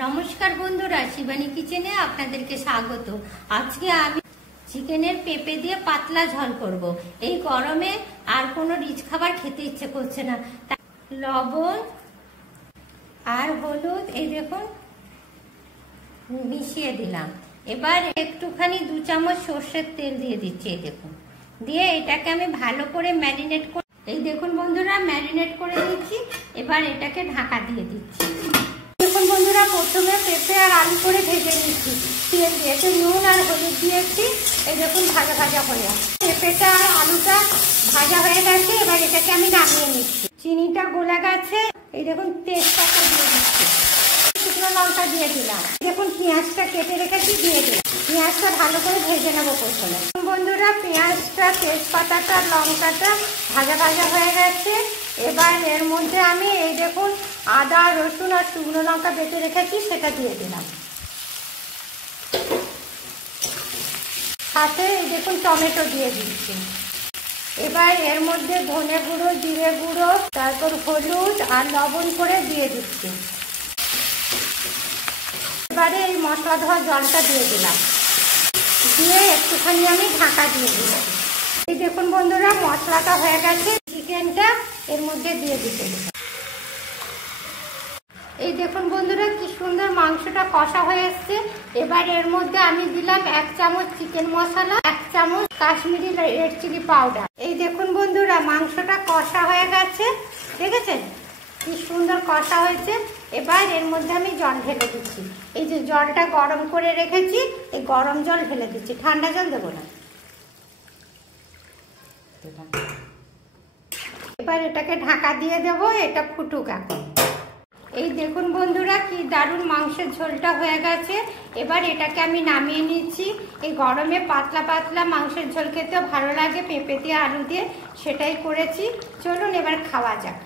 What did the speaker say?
নমস্কার বন্ধুরা, শিবানী কিচেনে আপনাদেরকে স্বাগত। আজকে আমি চিকেনের পেঁপে দিয়ে পাতলা ঝোল করব। এই গরমে আর কোনো রিচ খাবার খেতে ইচ্ছে করছে না। লবণ আর হলুদ এই দেখুন মিশিয়ে দিলাম। এবার একটুখানি 2 চামচ সর্ষের তেল দিয়ে দিচ্ছি। এই দেখুন, দিয়ে এটাকে আমি ভালো করে ম্যারিনেট করে, এই দেখুন বন্ধুরা ম্যারিনেট করে দিচ্ছি। এবার এটাকে ঢাকা দিয়ে দিচ্ছি। দেখুন বন্ধুরা, প্রথমে পেঁপে আর আলু করে ভেজে নিচ্ছি তেল দিয়ে। একটু নুন আর হলুদ দিয়েছি। এই দেখুন ভাজা ভাজা হয়ে গেছে। পেঁপেটা আর আলুটা ভাজা হয়ে গেছে। এবার এটাকে আমি নামিয়ে নিচ্ছি। চিনিটা গলে গেছে। এই দেখুন তেজপাতা দিয়ে দিচ্ছি, শুকনো লঙ্কা দিয়ে দিলাম। দেখুন পেঁয়াজটা কেটে রেখেছি, দিয়ে দিলাম। পেঁয়াজটা ভালো করে ভেজে নেবো প্রথমে। বন্ধুরা, পেঁয়াজটা তেজপাতাটা লঙ্কাটা ভাজা ভাজা হয়ে গেছে। এবার এর মধ্যে আমি এই দেখুন আদা রসুন আর শুকনো লঙ্কা বেটে রেখেছি, সেটা দিয়ে দিলাম। সাথে এই দেখুন টমেটো দিয়ে দিচ্ছি। এবার এর মধ্যে ধনে গুঁড়ো, জিরে গুঁড়ো, তারপর হলুদ আর লবণ করে দিয়ে দিচ্ছি। এবারে এই মশলা ধোয়া জলটা দিয়ে দিলাম, দিয়ে একটুখানি আমি ঢাকা দিয়ে দিলাম। এই দেখুন বন্ধুরা, মশলাটা হয়ে গেছে। চিকেনটা এর মধ্যে দিয়ে দিতে দিলাম। এই দেখুন বন্ধুরা, কি সুন্দর মাংসটা কষা হয়ে এসছে। এবার এর মধ্যে আমি দিলাম 1 চামচ চিকেন মশলা, 1 চামচ কাশ্মীরি রেড চিলি পাউডার। এই দেখুন বন্ধুরা, মাংসটা কষা হয়ে গেছে। দেখেছেন কি সুন্দর কষা হয়েছে। এবার এর মধ্যে আমি জল ঢেলে দিচ্ছি। এই যে জলটা গরম করে রেখেছি, এই গরম জল ঢেলে দিচ্ছি। ঠান্ডা জল দেবো না। এবার এটাকে ঢাকা দিয়ে দেবো, এটা ফুটুক এখন। এই দেখুন বন্ধুরা, কি দারুণ মাংসের ঝোলটা হয়ে গেছে। এবার এটাকে আমি নামিয়ে নিচ্ছি। এই গরমে পাতলা পাতলা মাংসের ঝোল খেতে ভালো লাগে, পেঁপে দিয়ে আলু দিয়ে, সেটাই করেছি। চলুন এবার খাওয়া যাক।